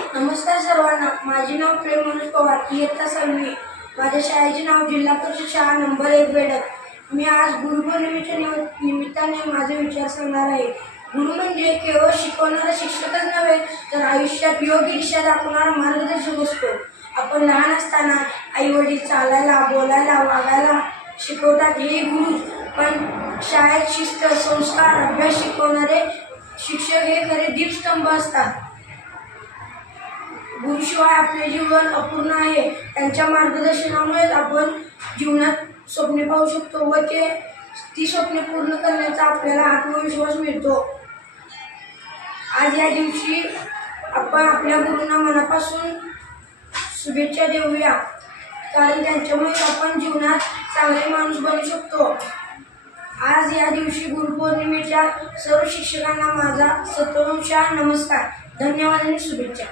नमस्कार सर्वांना, माझे नाव प्रेम मनोज पवार, इयत्ता 6वी. माझ्या शाळेचे नाव जिल्हा परिषद शाळा नंबर 1 बेडक. मी आज गुरुपौर्णिमेच्या निमित्ताने माझे विचार सांगणार आहे. गुरु म्हणजे केवळ शिकवणारा शिक्षकच नव्हे, तर आयुष्यात योग्य दिशा दाखवणारा मार्गदर्शक असतो. आपण लहान असताना आई वडील चालायला, बोलायला, वागायला शिकवतात, हे गुरु. पण शाळेत शिस्त, संस्कार, अभ्यास शिकवणारे शिक्षक हे खरे दीपस्तंभ असतात. गुरुशिवाय आपले जीवन अपूर्ण आहे. त्यांच्या मार्गदर्शनामुळेच आपण जीवनात स्वप्ने पाहू शकतो व ती स्वप्ने पूर्ण करण्याचा आपल्याला आत्मविश्वास मिळतो. आज या दिवशी आपण आपल्या गुरूंना मनापासून शुभेच्छा देऊया, कारण त्यांच्यामुळे आपण जीवनात चांगले माणूस बनू शकतो. आज या दिवशी गुरुपौर्णिमेच्या सर्व शिक्षकांना माझा सतोंशा नमस्कार, धन्यवाद आणि शुभेच्छा.